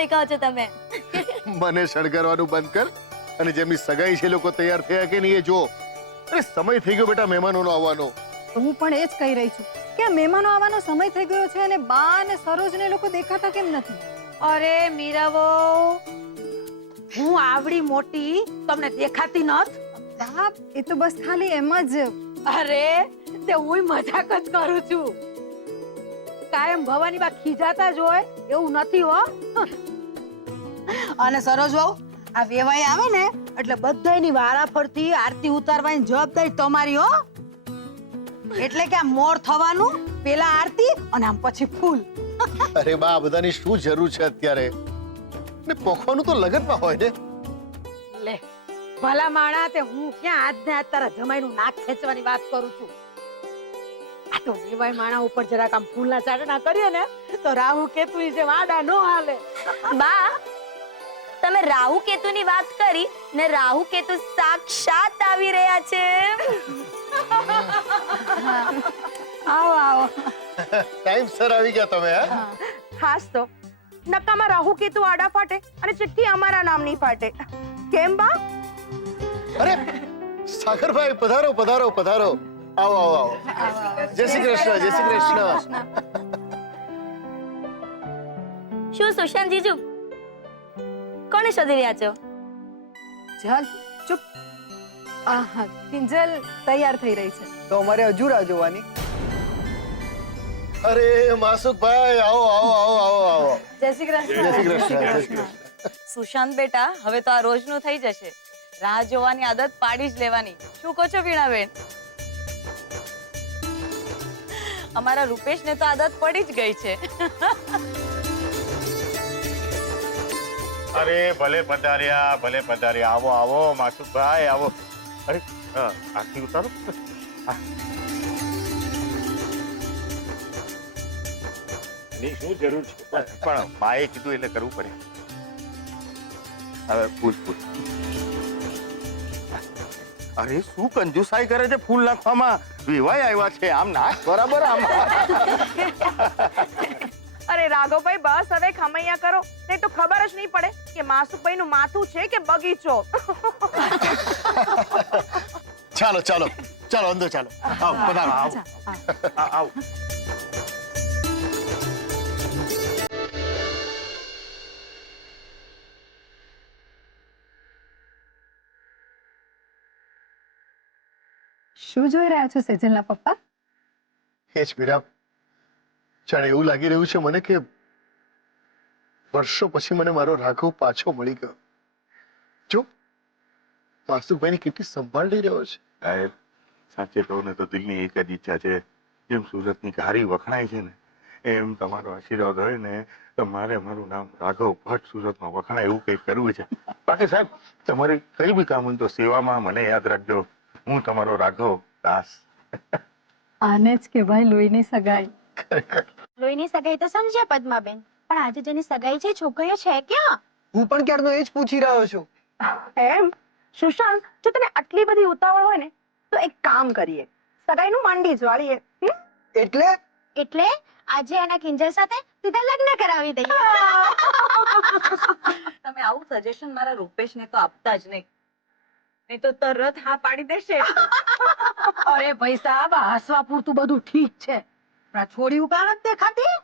દેખાવ છો તમે. મને શણગારવાનું બંધ કર અને જેમની સગાઈ છે લોકો તૈયાર થયા કે નહીં એ જો. અરે સમય થઈ ગયો બેટા મહેમાનોનો આવવાનો. હું પણ એ જ કહી રહી છું કે આ મહેમાનો આવવાનો સમય થઈ ગયો છે અને બા અને સરોજને લોકો દેખાતા કેમ નથી? અરે મીરાવો, હું આવડી મોટી તમને દેખાતી નથ? બા એ તો બસ ખાલી એમ જ. અરે તે હું મજાક જ કરું છું. કાયમ ભવાની બા ખીજાતા જ હોય એવું નથી હો. અને સરોજ વહુ, આ વેવાઈ આવે ને એટલે બધાયની વારા ફરતી આરતી ઉતારવાની જવાબદારી તમારી હો. એટલે કે આ મોર થવાનું, પેલા આરતી અને આમ પછી ફૂલ. અરે બા આ બધાની શું જરૂર છે અત્યારે? ને પોખવાનું તો લગનમાં હોય ને. લે ભલા માણા, તે હું ક્યાં આજ ને આજ તારા જમાઈનું નાક ખેંચવાની વાત કરું છું. આ તો વેવાઈ માણા ઉપર જરાક આમ ફૂલના ચાટણા કરીએ ને તો રાહુ કેતુની જેમ આડા નો હાલે. બા, તમે રાહુ કેતુની વાત કરી ને રાહુ કેતુ સાક્ષાત આવી રહ્યા છે. આવો આવો. ટાઈમ સર આવી ગયા તમે. હા ખાસ તો નકામાં રાહુ કેતુ આડા ફાટે અને ચિઠ્ઠી અમારા નામની ફાટે. કેમ બા? અરે સાગરભાઈ પધારો પધારો પધારો. આવો આવો આવો. જય શ્રી કૃષ્ણ, જય શ્રી કૃષ્ણ. શું સુશાંત જીજુ, કોને શોધી રહ્યા છો? ચાલ ચૂપ. આહા, કિંજલ તૈયાર થઈ રહી છે. તો અમારે હજુ રાહ જોવાની. અરે માસુકભાઈ આવો આવો આવો આવો આવો. જય શ્રી કૃષ્ણ. જય શ્રી કૃષ્ણ, જય શ્રી કૃષ્ણ. સુશાંત બેટા, હવે તો આ રોજનું થઈ જશે. રાહ જોવાની આદત પાડી જ લેવાની. શું કહો છો વીણાબેન? અમારા રૂપેશને તો આદત પડી જ ગઈ છે. અરે ભલે પધાર્યા, ભલે પધાર્યા. આવો આવો માસુકભાઈ આવો. અરે આરતી ઉતારો. ની શું જરૂર છે? પણ બાએ કીધું એટલે કરવું પડે. હવે ફૂલ ફૂલ. અરે શું કંજુસાઈ કરે છે ફૂલ નાખવામાં? વિવાય આવ્યા છે, આમ નાખ બરાબર. આમ અરે રાઘવભાઈ બસ હવે ખમૈયા કરો, નહીં તો ખબર જ નહીં પડે કે માસુકભાઈ નું માથું છે કે બગીચો. ચાલો ચાલો ચાલો અંદર ચાલો. આવો પધારો. આવો આવો. શું જોઈ રહ્યા છો સેજલના પપ્પા? એ જ મીરા, જાણે એવું લાગી રહ્યું છે મને કે વર્ષો પછી મને મારો રાઘવ પાછો મળી ગયો. જો માસુકભાઈની કેટલી સંભાળ લઈ રહ્યો છે. સાહેબ સાચે કહું ને તો દિલની એક જ ઈચ્છા છે, જેમ સુરતની ઘારી વખણાય છે ને એમ તમારો આશીર્વાદ હોય ને તો મારે મારું નામ રાઘવ ભટ્ટ સુરતમાં વખણાય એવું કંઈક કરવું છે. બાકી સાહેબ તમારે કઈ બી કામ હોય તો સેવામાં મને યાદ રાખજો. હું તમારો રાઘવ દાસ. આને જ કહેવાય લોહીની સગાઈ. લોહીની સગાઈ તો સમજ્યા પદ્માબેન, પણ આજે જેની સગાઈ છે છોકરીઓ છે ક્યાં? હું પણ ક્યારનો એ જ પૂછી રહ્યો છું. એમ સુશાંત, જો તને આટલી બધી ઉતાવળ હોય ને તો એક કામ કરીએ, સગાઈનું માંડી જ વાળીએ. એટલે એટલે આજે એના કિંજલ સાથે સીધા લગ્ન કરાવી દઈએ. તમે આવું સજેશન મારા રૂપેશને તો આપતા જ નહીં, નહીં તો તરત હા પાડી દેશે. અરે ભાઈ સાહેબ, હસવા પૂરતું બધું ઠીક છે, પણ આ છોડી ઉકાળ જ દેખાતી.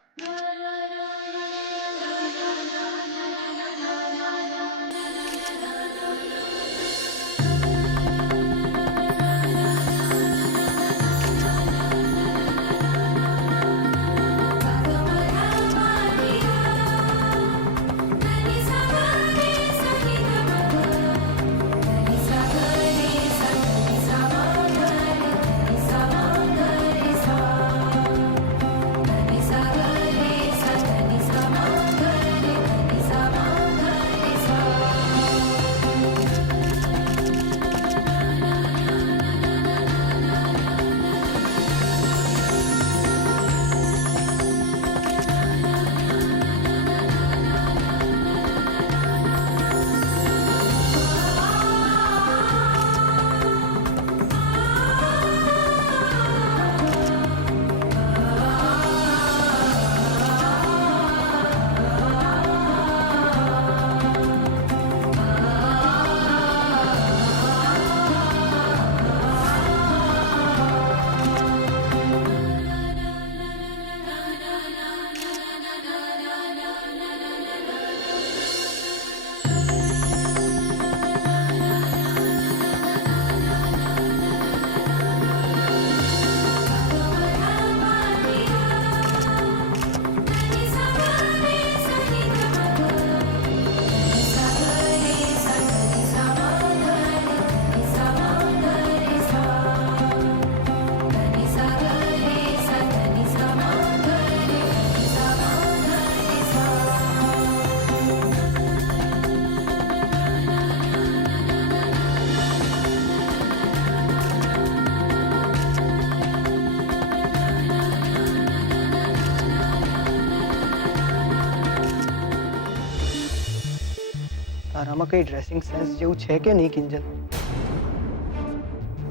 આમાં કઈ ડ્રેસિંગ સેન્સ જેવું છે કે નહીં કિંજલ?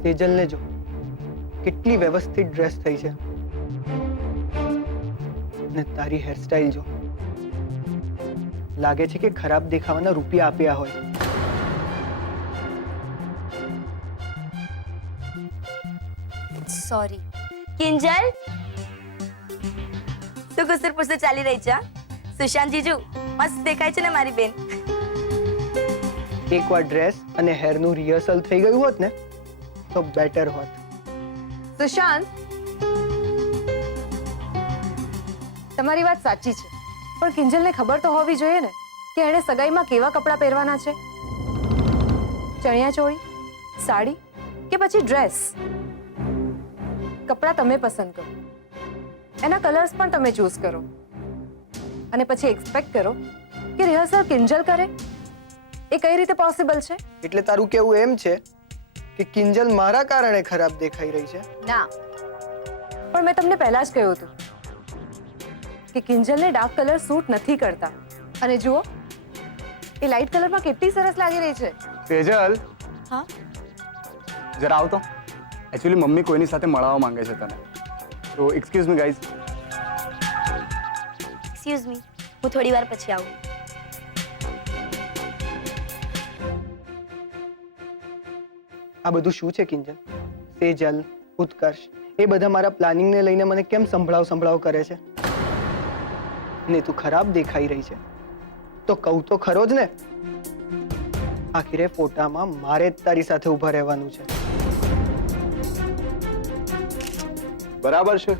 સેજલને જો કેટલી વ્યવસ્થિત ડ્રેસ થઈ છે, ને તારી હેરસ્ટાઈલ જો, લાગે છે કે ખરાબ દેખાવાના રૂપિયા આપ્યા હોય. સોરી કિંજલ, શું કુસુર પુસુર ચાલી રહી છે? સુશાંત જીજુ મસ્ત દેખાય છે ને મારી બેન. એકવાર ડ્રેસ અને હેરનું રિહર્સલ થઈ ગયું હોત ને તો બેટર હોત. સુશાંત, તમારી વાત સાચી છે, પણ કિંજલને ખબર તો હોવી જોઈએ ને કે એણે સગાઈમાં કેવા કપડાં પહેરવાના છે. ચણિયા ચોળી, સાડી કે પછી ડ્રેસ? કપડાં તમે પસંદ કરો, એના કલર્સ પણ તમે ચૂઝ કરો, અને પછી એક્સપેક્ટ કરો કે રિહર્સલ કિંજલ કરે? એ કઈ રીતે પોસિબલ છે? એટલે તારું કેવું એમ છે કે કિંજલ મારા કારણે ખરાબ દેખાઈ રહી છે? ના, પણ મેં તમને પહેલા જ કહ્યું હતું કે કિંજલને ડાર્ક કલર સૂટ નથી કરતા. અને જુઓ, એ લાઇટ કલરમાં કેટલી સરસ લાગી રહી છે. સેજલ, હા જરા આવ તો. એકચ્યુઅલી મમ્મી કોઈની સાથે મળવા માંગે છે તને, તો excuse me guys. Excuse me, હું થોડી વાર પછી આવું. આ બધું શું છે કિંજલ? સેજલ, ઉત્કર્ષ એ બધા મારા પ્લાનિંગને લઈને મને કેમ સંભળાવ કરે છે? ને તું ખરાબ દેખાઈ રહી છે તો કહું તો ખરો જ ને. આખીરે ફોટામાં મારે જ તારી સાથે ઊભા રહેવાનું છે. બરાબર છે,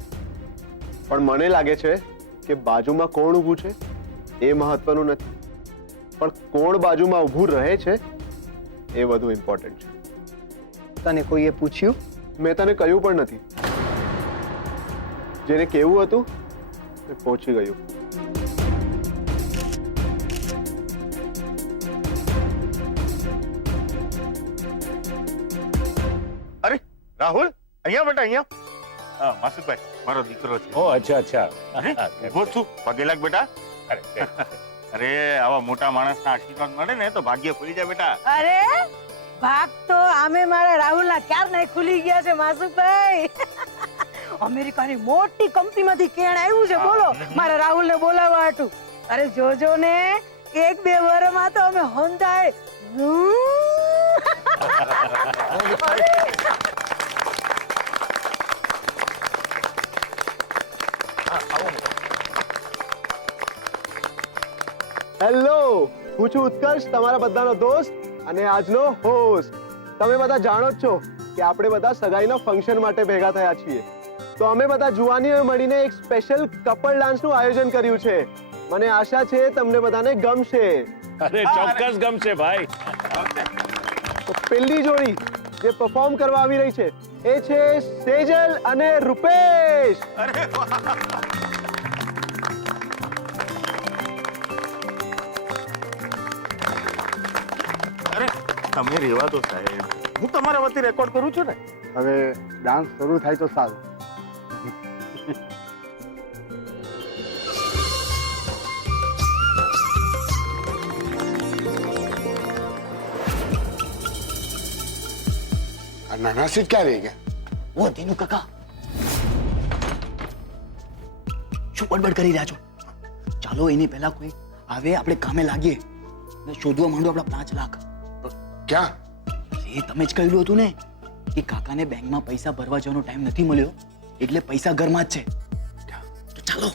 પણ મને લાગે છે કે બાજુમાં કોણ ઊભું છે એ મહત્વનું નથી, પણ કોણ બાજુમાં ઊભું રહે છે એ વધુ ઇમ્પોર્ટન્ટ છે. તને કોઈએ પૂછ્યું? મેં તને કહ્યું પણ નથી. જેને કેવું હતું એ પહોંચી ગયું. અરે રાહુલ, અહીંયા બેટા, અહીંયા. હા માસુદભાઈ, મારો દીકરો છે. ઓ અચ્છા અચ્છા. ઉભો છું, પગે લાગ બેટા. અરે આવા મોટા માણસના આશીર્વાદ મળે ને તો ભાગ્ય ખુલી જાય બેટા. અરે ભાગ તો આમે મારા રાહુલના ક્યારના ખુલી ગયા છે માસુભાઈ. અમેરિકાની મોટી કંપનીમાંથી કેણ આવ્યું છે, બોલો મારા રાહુલને બોલાવવા હાટુ. અરે જોજો ને, 1-2 વર્ષમાં તો અમે હોંધાય. હેલો, હું છું ઉત્કર્ષ, તમારા બધાનો દોસ્ત અને આજનો હોસ્ટ. તમે બધા જાણો જ છો કે આપણે બધા સગાઈના ફંક્શન માટે ભેગા થયા છીએ, તો અમે બધા જુવાનીઓએ મળીને એક સ્પેશિયલ કપલ ડાન્સનું આયોજન કર્યું છે. મને આશા છે તમને બધાને ગમશે. અરે ચોક્કસ ગમશે ભાઈ. તો પહેલી જોડી જે પરફોર્મ કરવા આવી રહી છે એ છે સેજલ અને રૂપેશ. અરે વાહ. અરે તમે રેવા દો સાહેબ, હું તમારા વતી રેકોર્ડ કરું છું ને. હવે ડાન્સ શરૂ થાય તો સારું. નાના સીટ ક્યાં રહી ગયા? ઓ તેનું કાકા, શું બડબડ કરી રહ્યા છો? ચાલો એની પહેલા કોઈ આવે, આપણે કામે લાગીએ ને શોધવા માંડો આપણા 5 લાખ. ક્યાં? એ તમે જ કહ્યું હતું ને કે કાકાને બેંકમાં પૈસા ભરવા જવાનો ટાઈમ નથી મળ્યો, એટલે પૈસા ઘરમાં જ છે. તો ચાલો.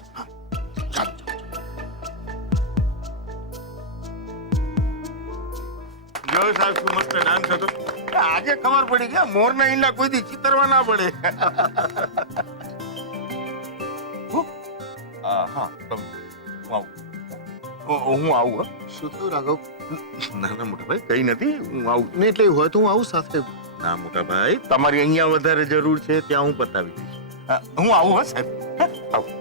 જો સાહેબ શું મસ્ત ડાન્સ હતો. આજે ખબર પડી કે મોરના ઈંડા કોઈ દી ચિતરવા ના પડે. હા હું આવું. શું થયું રાઘવ? ના ના મોટા ભાઈ, કઈ નથી, હું આવું. ને એટલે એવું હોય તો હું આવું સાથે. ના મોટા ભાઈ, તમારી અહીંયા વધારે જરૂર છે ત્યાં હું પતાવી દઈશ. હું આવું. હા સાહેબ, આવું.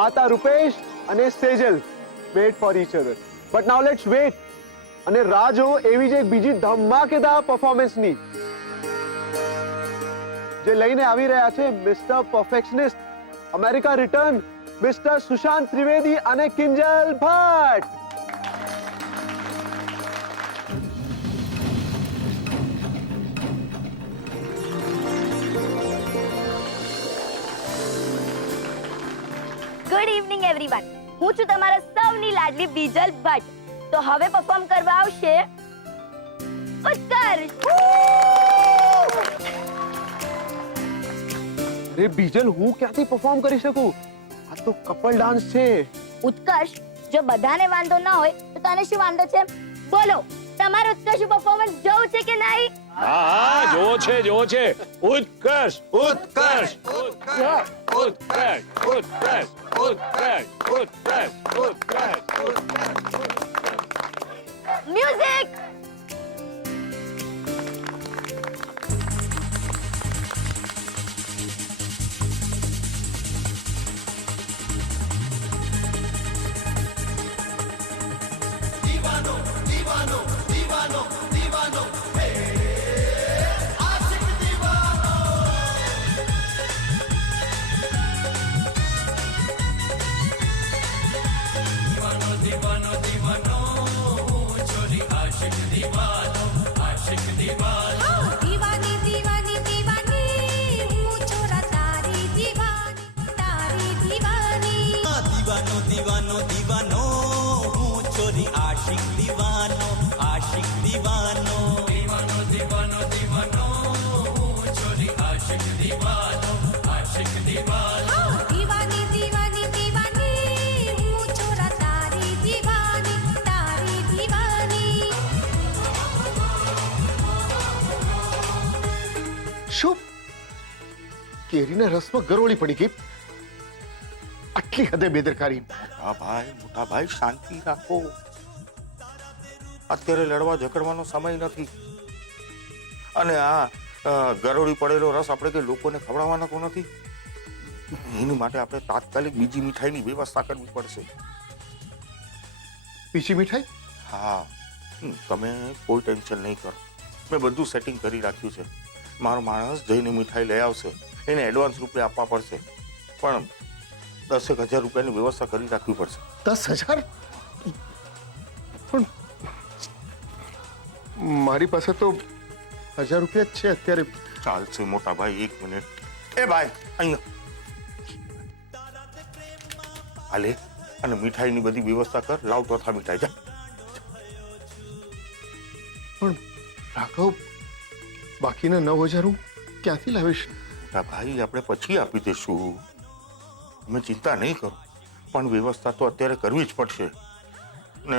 આ તા રૂપેશ અને Sejal. Wait for each other, but now let's wait અને રાહ જો એવી જ એક બીજી ધમાકેદાર પરફોર્મન્સની જે લઈને આવી રહ્યા છે mister perfectionist, America return, mister Sushant Trivedi અને Kinjal Bhatt. Good evening everyone. હું છું તમારા સૌની લાડલી બીજલ ભટ્ટ. તો હવે પરફોર્મ કરવા આવશે ઉત્કર્ષ. અરે બીજલ, હું ક્યાંથી પરફોર્મ કરી શકું? આ તો કપલ ડાન્સ છે. ઉત્કર્ષ, જો બધાને વાંધો ના હોય તો તને શું વાંધો છે? બોલો, તમારે ઉત્કર્ષ પરફોર્મન્સ જોવું છે કે નહીં? હા હા, જોવો છે જોવો છે. ઉત્કર્ષ ઉત્કર્ષ જો ઉત્કર્ષ ઉત્કર્ષ ઉત્કર્ષ ઉત્કર્ષ ઉત્કર્ષ. મ્યુઝિક. શું કેરીના રસમાં ગરોળી પડી ગઈ? આટલી હદે બેદરકારી? મોટા ભાઈ શાંતિ રાખો. અત્યારે લડવા ઝઘડવાનો સમય નથી. અને આ ગરોળી પડેલો રસ આપણે કે લોકોને ખવડાવવાનો તો નથી. એની માટે આપણે તાત્કાલિક બીજી મીઠાઈની વ્યવસ્થા કરવી પડશે. બીજી મીઠાઈ? હા, તમે કોઈ ટેન્શન નહીં કરો. મેં બધું સેટિંગ કરી રાખ્યું છે. મારો માણસ જઈને મીઠાઈ લઈ આવશે. એને એડવાન્સ રૂપિયા આપવા પડશે, પણ 10,000 રૂપિયાની વ્યવસ્થા કરી રાખવી પડશે. 10,000? પણ મારી પાસે તો 1,000 રૂપિયા જ છે અત્યારે. ચાલશે મોટા ભાઈ, 1 મિનિટ. એ ભાઈ, અહીંયા હાલે અને મીઠાઈની બધી વ્યવસ્થા કર. લાવ તો થા મીઠાઈ. જા. પણ રાઘવ, બાકીના 9,000 હું ક્યાંથી લાવીશ? મોટા ભાઈ, આપણે પછી આપી દઈશું. તમે ચિંતા નહીં કરો, પણ વ્યવસ્થા તો અત્યારે કરવી જ પડશે ને.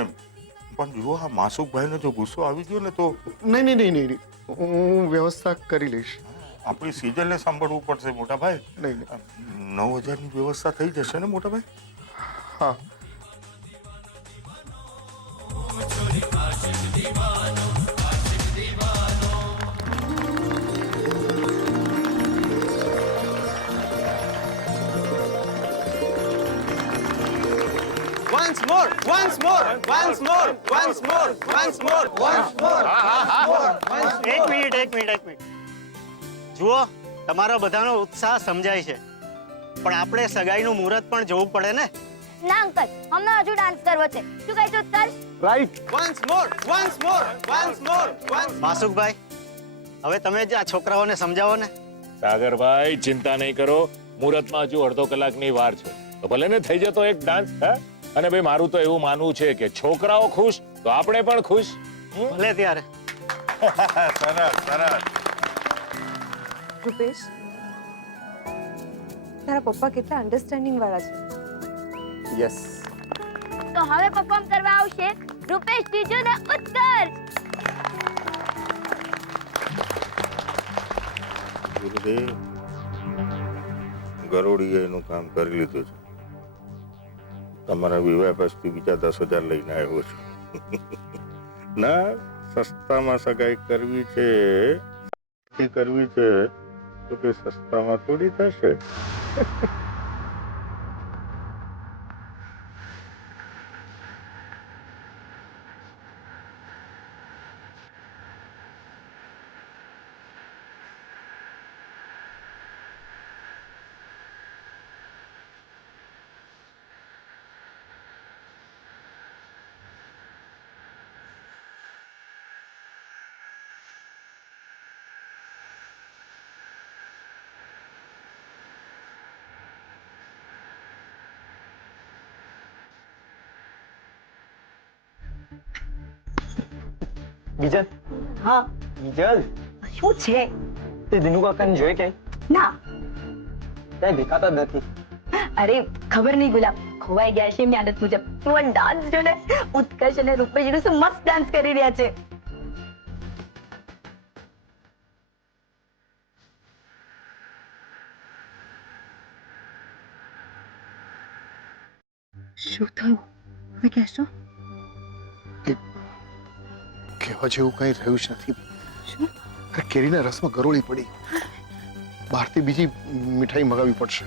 પણ જુઓ, આ માસુકભાઈને જો ગુસ્સો આવી ગયો ને તો... નહીં, હું વ્યવસ્થા કરી લઈશ. આપણી સિઝનને સાંભળવું પડશે મોટા ભાઈ. નહીં. 9,000ની વ્યવસ્થા થઈ જશે ને મોટા ભાઈ? હા. Once more, once more, once more, once more, once more, once more. એક મિનિટ. જુઓ, તમારો બધાનો ઉત્સાહ સમજાય છે, પણ આપણે સગાઈનું મુહૂર્ત પણ જોવું પડે ને. ના અંકલ, અમને હજુ ડાન્સ કરવો છે. શું કહે છે Utkarsh? Right. Once more, once more, once more, once. Masukbhai, હવે તમે જ આ છોકરાઓને સમજાવો ને. સાગરભાઈ, ચિંતા નહીં કરો. મુહૂર્તમાં હજુ અડધો કલાકની વાર છે, તો ભલે ને થઈ જતો એક ડાન્સ. અને ભાઈ, મારું તો એવું માનવું છે કે છોકરાઓ ખુશ તો આપણે પણ ખુશ. ભલે ત્યારે. સરસ. રૂપેશ, તારા પપ્પા કેટલા અન્ડરસ્ટેન્ડિંગ વાળા છે. યસ. તો હવે પરફોર્મ કરવા આવશે રૂપેશ જીજુ ને ઉત્કર્ષ. ગુરુદેવ, ગરોળીએ એનું કામ કરી લીધું છે. તમારા વિવાહ પછી બીજા 10,000 લઈને આવ્યો છું. ના, સસ્તામાં સગાઈ કરવી છે તો કે સસ્તામાં થોડી થશે. બીજલ હા બીજલ શું છે? તે દિનુ કાકાને જોઈ કે ના ક્યાંય દેખાતા જ નથી. અરે ખબર નહીં ગુલાબ, ખોવાઈ ગયા છે એમની આદત મુજબ. તું ડાન્સ જો ને, ઉત્કર્ષ અને રૂપેશ શું મસ્ત ડાન્સ કરી રહ્યા છે. શું થયું હવે કહેશો? કહેવા જેવું કઈ રહ્યું જ નથી. શું? અરે કેરીના રસમાં ગરોળી પડી. બહારથી બીજી મીઠાઈ મગાવવી પડશે.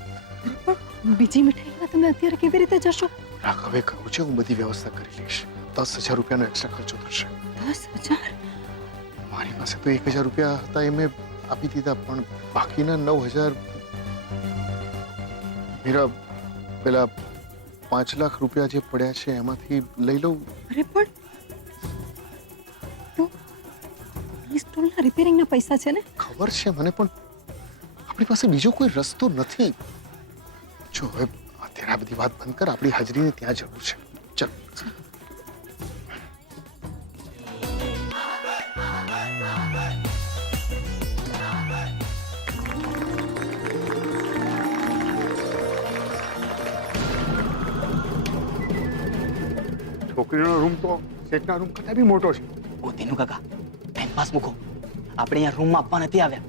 બીજી મીઠાઈમાં તમે અત્યારે કેવી રીતે જશો? રાઘવે કહ્યું છે હું બધી વ્યવસ્થા કરી લઈશ. 10,000 રૂપિયાનો એક્સ્ટ્રા ખર્ચો થશે. 10,000? મારી પાસે તો 1,000 રૂપિયા હતા એ મેં આપી દીધા, પણ બાકીના 9,000 મીરા પેલા 5 લાખ રૂપિયા જે પડ્યા છે એમાંથી લઈ લઉં. અરે પણ તો ઈ સ્ટોલના રિપેરિંગના પૈસા છે ને? ખબર છે મને, પણ આપણી પાસે બીજો કોઈ રસ્તો નથી. જો હવે અત્યારે આ બધી વાત બંધ કર, આપણી હાજરીની ત્યાં જરૂર છે. ચલ. છોકરીનો રૂમ તો શેઠના રૂમ કરતા બી મોટો છે. ઓ દિનુ કાકા, પેન પાસ મૂકો. આપણે અહીંયા રૂમમાં આપવા નથી આવ્યા.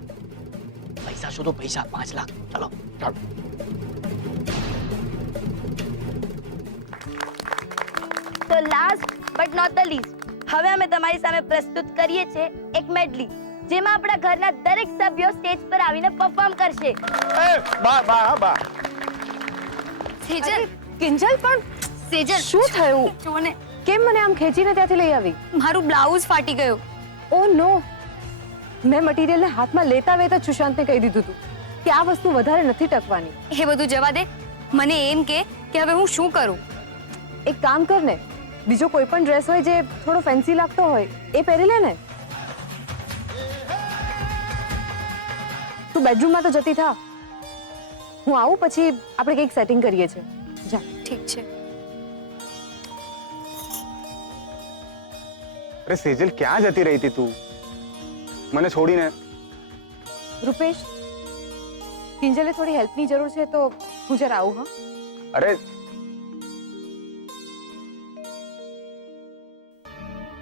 પૈસા શોધો, પૈસા 5 લાખ. ચલો ચાલો. તો last but not the least, હવે અમે તમારી સામે પ્રસ્તુત કરીએ છીએ એક મેડલી, જેમાં આપણા ઘરના દરેક સભ્યો સ્ટેજ પર આવીને પરફોર્મ કરશે. સેજલ, કિંજલ પણ સેજલ, શું થયું? જો ને, કેમ મને આમ ખેંચીને ત્યાંથી લઈ આવી? મારું બ્લાઉઝ ફાટી ગયું. ઓ નો, મેં મટીરિયલને હાથમાં લેતા વેતા સુશાંતને કહી દીધું હતું કે આ વસ્તુ વધારે નથી ટકવાની. એ બધું જવા દે, મને એમ કે હવે હું શું કરું? એક કામ કર ને, બીજો કોઈ પણ ડ્રેસ હોય જે થોડો ફેન્સી લાગતો હોય એ પહેરી લે ને. તું બેડરૂમમાં તો જતી થા, હું આવું પછી આપણે કંઈક સેટિંગ કરીએ છીએ. જા. ઠીક છે. અરે સેજલ, ક્યાં જતી રહી હતી તું મને છોડીને? રૂપેશ, કિંજલે થોડી હેલ્પની જરૂર છે તો હું જરા આવું. હા, અરે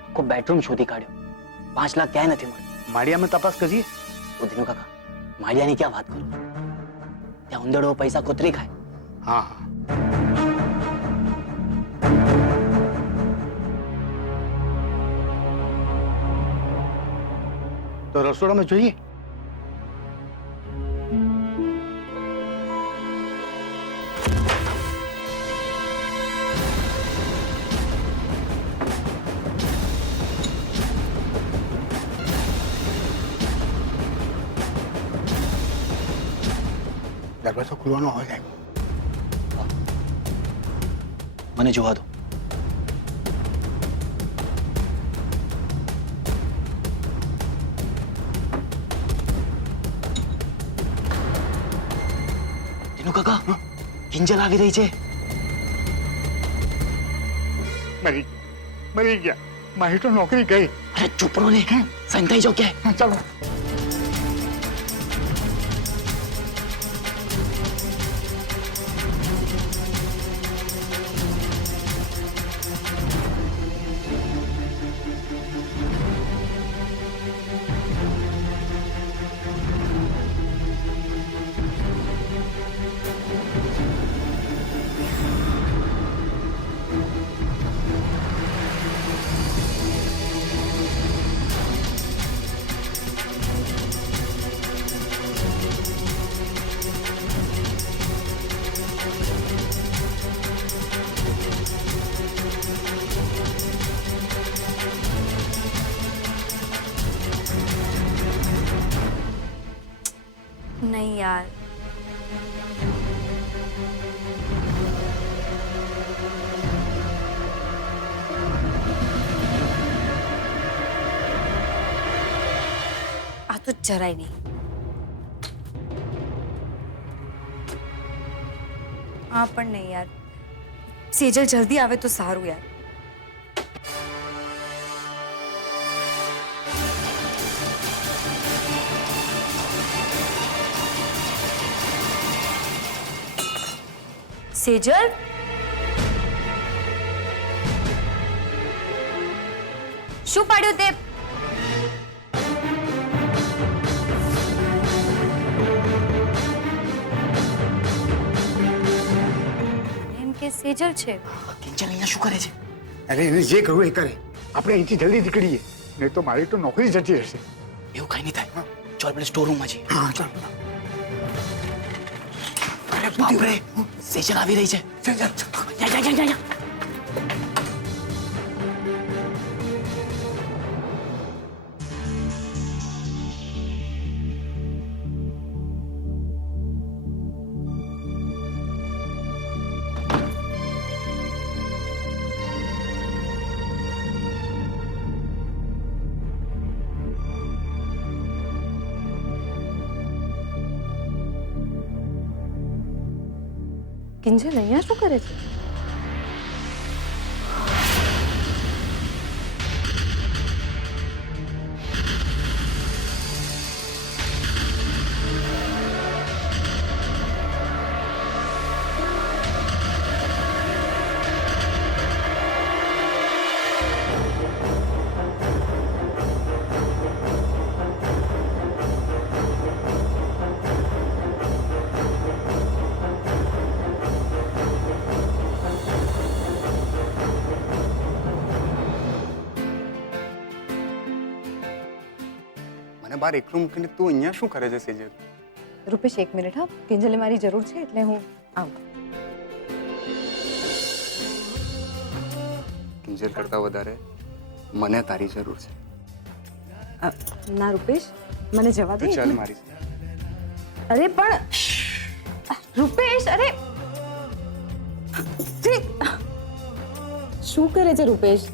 આખો બેડરૂમ શોધી કાઢ્યો, 5 લાખ ક્યાંય નથી મળે. માળિયામાં તપાસ કરીએ. ઓ દિનુ કાકા, માળિયાની ક્યાં વાત કરું? ત્યાં ઉંદરડો પૈસા કોતરી ખાય. હા હા, તો રસોડામાં જોઈએ. દરવાજો ખુલવાનો અવાજ આવ્યો. મને જોવા દો. દિનુ કાકા, કિંજલ આવી રહી છે. મરી ગયા. મારી તો નોકરી ગઈ. અરે ચૂપ રહો ને, સંતાઈ જાઓ કે. ચાલો. નહીં યાર, આ તો જરાય નહીં. આ પણ નહીં યાર, સેજલ જલ્દી આવે તો સારું યાર. સેજલ, શું પાડ્યું તે? એમ કે સેજલ છે. કિંજલ અહીંયા શું કરે છે? અરે એને જે કરવું એ કરે. આપણે અહીંથી જલ્દી નીકળીએ, નહીં તો મારી તો નોકરી જતી રહેશે. એવું કઈ નહીં થાય. ચાલ આપણે સ્ટોર રૂમમાં જઈએ. હા ચાલ. અરે બાપરે, સેજલ આવી રહી છે. જા. કિંજલ અહીંયા શું કરે છે? મને બહાર એકલું મૂકીને તું અહીંયા શું કરે છે સેજલ? રૂપેશ, એક મિનિટ હા. કિંજલને મારી જરૂર છે એટલે હું આવું. કિંજલ કરતા વધારે મને તારી જરૂર છે. ના રૂપેશ, મને જવા દે. તો ચાલ મારી. અરે પણ રૂપેશ, અરે શું કરે છે રૂપેશ?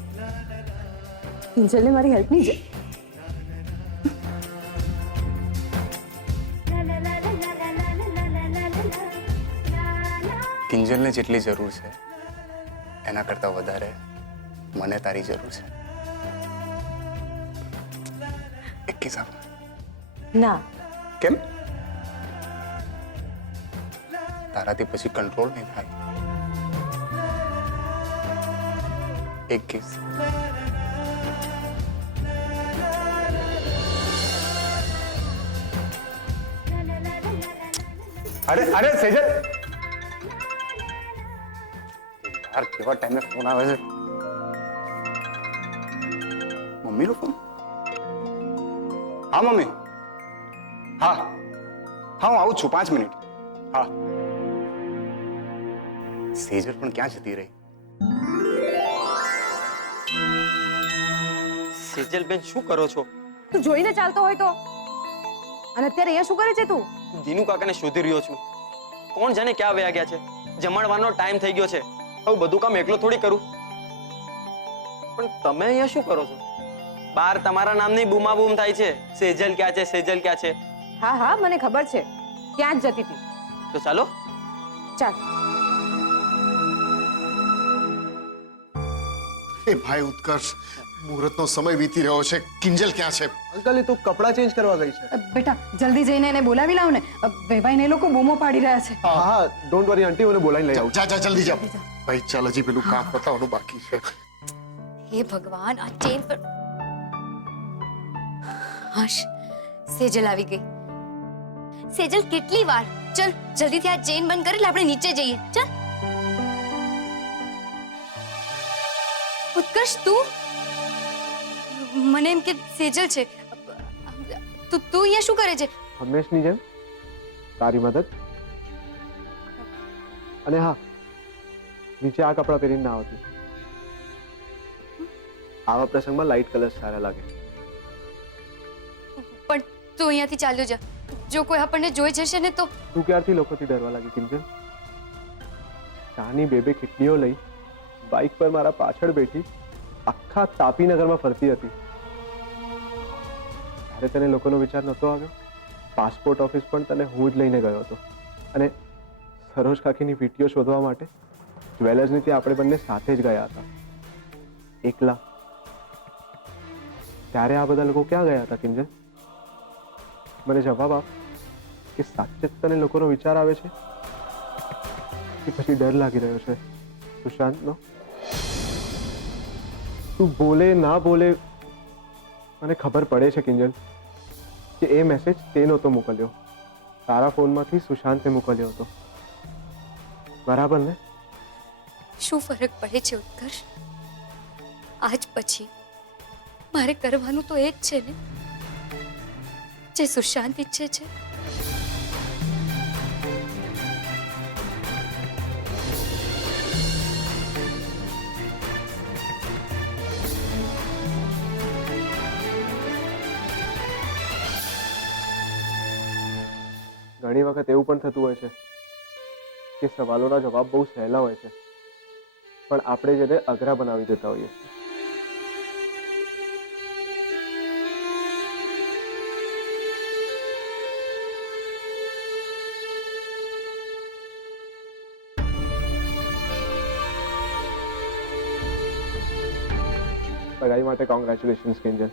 કિંજલને મારી હેલ્પ નહીં છે. કિંજલને જેટલી જરૂર છે એના કરતા વધારે મને તારી જરૂર છે. એક કિસ આપ. ના. કેમ? તારાથી પછી કંટ્રોલ નહીં થાય. એક કિસ. અરે સેજલ, યાર કેવા ટાઈમે ફોન આવે છે. મમ્મીનો ફોન? હા મમ્મી. હા હું આવું છું 5 મિનિટ. હા. સેજલ પણ ક્યાં જતી રહી? સેજલ બેન શું કરો છો? તું જોઈને ચાલતો હોય તો. અને અત્યારે અહીંયા શું કરે છે તું? દીનુ કાકાને શોધી રહ્યો છું. કોણ જાણે ક્યાં વયા ગયા છે. જમણવાનો ટાઈમ થઈ ગયો છે. હવે બધું કામ એકલો થોડી કરું. પણ તમે અહીંયા શું કરો છો? બહાર તમારા નામની બૂમાબૂમ થાય છે. સેજલ ક્યાં છે, સેજલ ક્યાં છે? હા મને ખબર છે, ક્યાં જ જતી હતી. તો ચાલો. ચાલ. એ ભાઈ ઉત્કર્ષ, મુહૂર્તનો સમય વીતી રહ્યો છે. કિંજલ ક્યાં છે? અંકલ એ તો કપડાં ચેન્જ કરવા ગઈ છે. બેટા જલ્દી જઈને એને બોલાવી લાવ ને. વેવાઈને એ લોકો બૂમો પાડી રહ્યા છે. હા ડોન્ટ વરી આંટી, મને બોલાવીને લઈ આવું. જા જલ્દી જા. ભાઈ ચાલ, હજી પેલું કામ પતાવવાનું બાકી છે. હે ભગવાન, આ ચેન પર હશ, સેજલ આવી ગઈ. સેજલ કેટલી વાર? ચલ જલ્દીથી આ ચેન બંધ કરી લે, આપણે નીચે જઈએ. ચલ. ઉત્કર્ષ, તું? મને એમ કે સેજલ છે. તું અહીંયા શું કરે છે? હંમેશની જેમ તારી મદદ. અને હા, નીચે આ કપડાં પહેરીને ના આવતી. આવા પ્રસંગમાં લાઇટ કલર સારા લાગે. પણ તું અહીંયાથી ચાલ્યો જા. જો કોઈ આપણને જોઈ જશે ને તો. તું ક્યારથી લોકોથી ડરવા લાગી કિંજલ? ચાની બે કિટલીઓ લઈ બાઇક પર મારા પાછળ બેઠી આખા તાપીનગરમાં ફરતી હતી. ત્યારે તને લોકોનો વિચાર નહોતો આવ્યો? પાસપોર્ટ ઓફિસ પણ તને હું જ લઈને ગયો હતો. અને સરોજ કાકીની વીટીઓ શોધવા માટે જ્વેલર્સની ત્યાં આપણે બંને સાથે જ ગયા હતા, એકલા. ત્યારે આ બધા લોકો ક્યાં ગયા હતા કિંજલ? મને જવાબ આપ કે સાચે જ તને લોકોનો વિચાર આવે છે કે પછી ડર લાગી રહ્યો છે સુશાંતનો? તું બોલે ના બોલે મને ખબર પડે છે કિંજલ કે એ મેસેજ તે નહોતો મોકલ્યો, તારા ફોનમાંથી સુશાંતે મોકલ્યો હતો, બરાબર ને? શું ફરક પડે છે ઉત્કર્ષ? આજ પછી મારે કરવાનું તો એ જ છે ને જે સુશાંત ઈચ્છે છે. ઘણી વખત એવું પણ થતું હોય છે કે સવાલોના જવાબ બહુ સહેલા હોય છે, પણ આપણે જેને અઘરા બનાવી દેતા હોઈએ છીએ. સગાઈ માટે કોંગ્રેચ્યુલેશન્સ કિંજલ.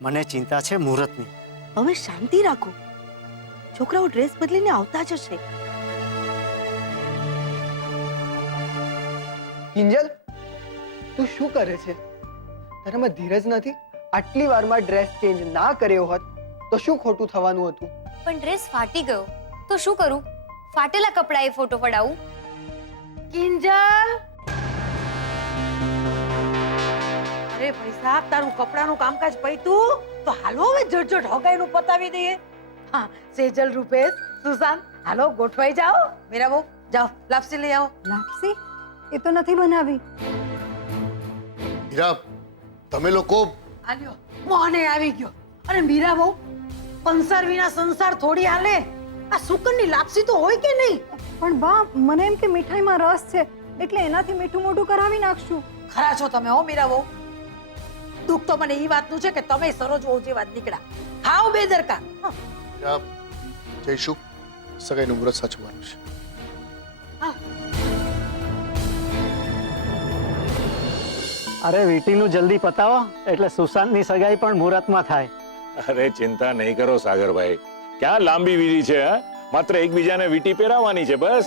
મને ચિંતા છે મુહૂર્તની. હવે શાંતિ રાખો, છોકરાઓ ડ્રેસ બદલીને આવતા જ હશે. કિંજલ, તું શું કરે છે? તારામાં ધીરજ નથી? આટલી વારમાં ડ્રેસ ચેન્જ ના કર્યો હોત તો શું ખોટું થવાનું હતું? પણ ડ્રેસ ફાટી ગયો તો શું કરું? ફાટેલા કપડાએ ફોટો પડાવું? કિંજલ, અરે ભાઈ સાહેબ, તારું કપડાનું કામકાજ પૈતું તો હાલો હવે ઝટઝટ હગાઈનું પતાવી દઈએ. હા, સેજલ, રૂપેશ, સુશાંત, હાલો ગોઠવાઈ જાઓ. મીરા બહુ જાઓ, લાપસી લઈ આવો. લાપસી એ તો નથી બનાવી. હીરા, તમે લોકો આલ્યો મોહને આવી ગયો. અને મીરા બહુ, કંસાર વિના સંસાર થોડી હાલે. આ સુકનની લાપસી તો હોય કે નહીં? પણ બા, મને એમ કે મીઠાઈમાં રસ છે એટલે એનાથી મીઠું મોઢું કરાવી નાખશું. ખરા છો તમે હો મીરા બહુ. દુઃખ તો મને એ વાતનું છે કે તમે સરોજ વહુ જેવા જ નીકળ્યા. હાવ બેદરકાર. હીરા, જઈશું, સગાઈનું મુહૂર્ત સાચવવાનું છે. અરે વીટીનું જલ્દી પતાવો એટલે સુશાંતની સગાઈ પણ મુહૂર્તમાં થાય. અરે ચિંતા નહીં કરો સાગરભાઈ, ક્યાં લાંબી વિધિ છે? હા, માત્ર એકબીજાને વીટી પહેરાવવાની છે બસ.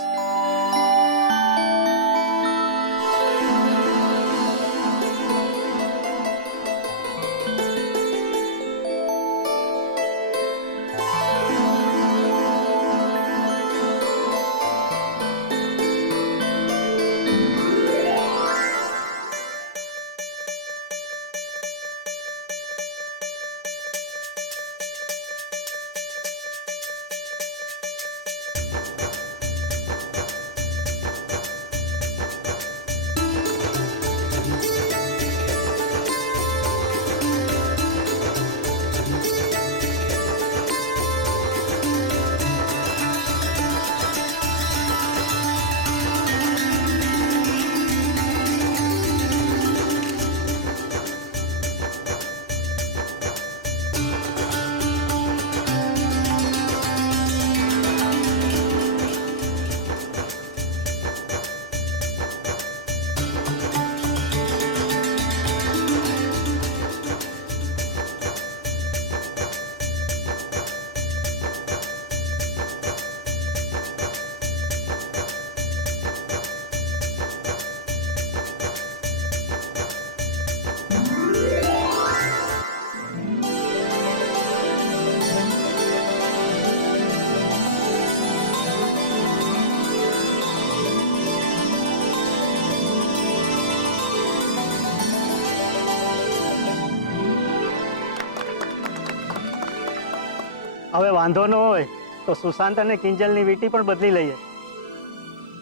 હવે વાંધો ન હોય તો સુશાંત અને કિંજલની વીટી પણ બદલી લઈએ.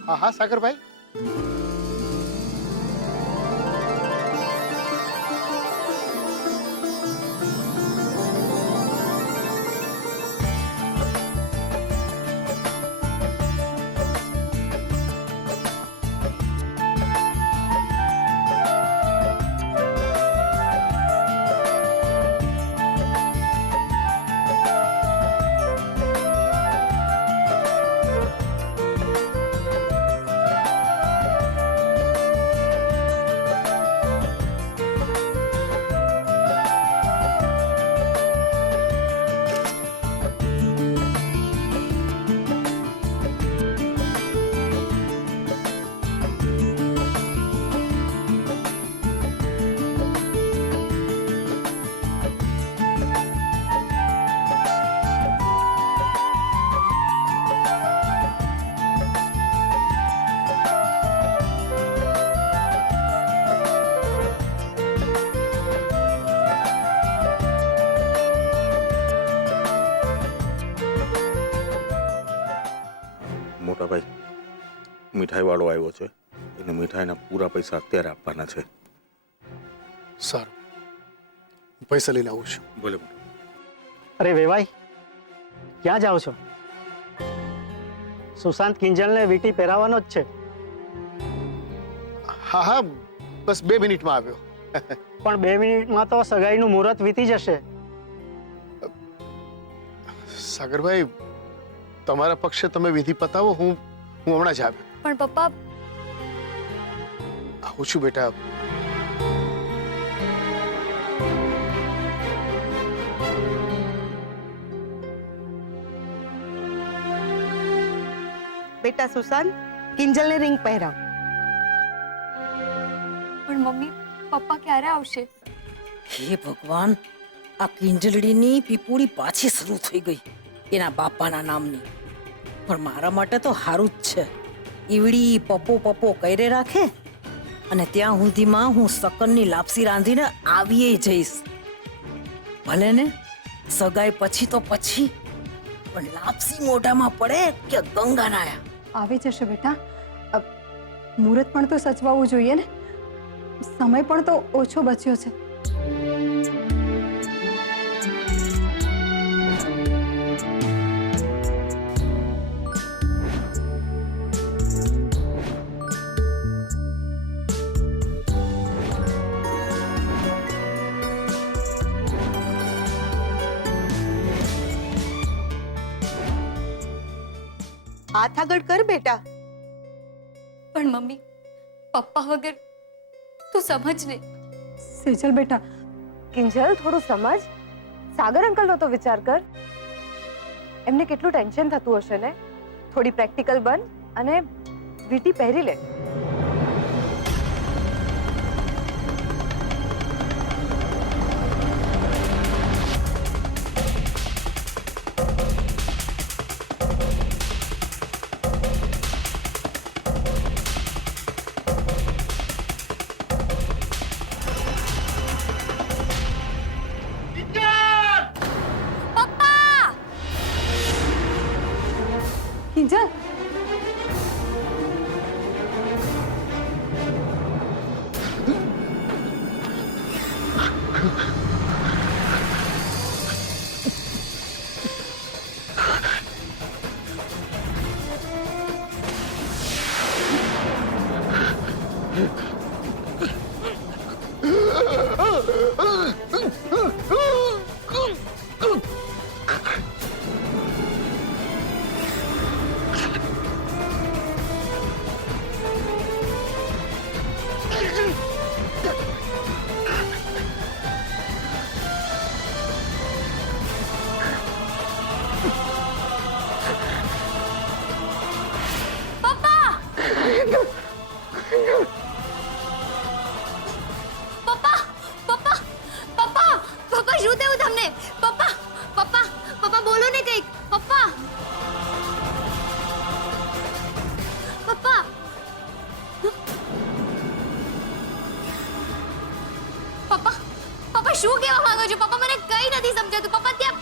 હા હા સાગરભાઈ. મીઠાઈ વાળો આવ્યો છે, એને મીઠાઈના પૂરા પૈસા અત્યારે આપવાના છે. સારું, હું પૈસા લઈને આવું છું. ભલે. અરે વેવાઈ, ક્યાં જાઓ છો? સુશાંત કિંજલને વીંટી પહેરાવવાનો જ છે. હા હા, બસ 2 મિનિટમાં આવ્યો. પણ 2 મિનિટમાં તો સગાઈનું મુહૂર્ત વીતી જશે. સાગરભાઈ, તમારા પક્ષે તમે વિધિ પતાવો, હું હમણાં જ આવ્યો. પણ પપ્પા, આવું છું બેટા. બેટા સુશાંત, કિંજલને રિંગ પહેરાવ. પણ મમ્મી, પપ્પા ક્યારે આવશે? હે ભગવાન, આ કિંજલડીની પીપુડી પાછી શરૂ થઈ ગઈ એના બાપાના નામની. પણ મારા માટે તો સારું જ છે. ઈવડી પપ્પો પપ્પો કરે રાખે અને ત્યાં સુધીમાં હું સકનની લાપસી રાંધીને આવીએ જઈશ. ભલે ને સગાઈ પછી તો પછી, પણ લાપસી મોઢામાં પડે કે ગંગા નાયા. આવી જશે બેટા. મુહૂર્ત પણ તો સચવાવું જોઈએ ને. સમય પણ તો ઓછો બચ્યો છે. હાથ આગળ કર બેટા. પણ મમ્મી, પપ્પા વગર તું સમજ ને. સેજલ બેટા, કિંજલ થોડું સમજ. સાગર અંકલનો તો વિચાર કર. એમને કેટલું ટેન્શન થતું હશે ને. થોડી પ્રેક્ટિકલ બન અને વીંટી પહેરી લે. કિંજલ, પપ્પા શું થયું તમને? પપ્પા, પપ્પા, પપ્પા બોલો ને કંઈક. પપ્પા, પપ્પા, પપ્પા, પપ્પા શું કહેવા માંગો છો? પપ્પા મને કઈ નથી સમજાતું. પપ્પા ત્યાં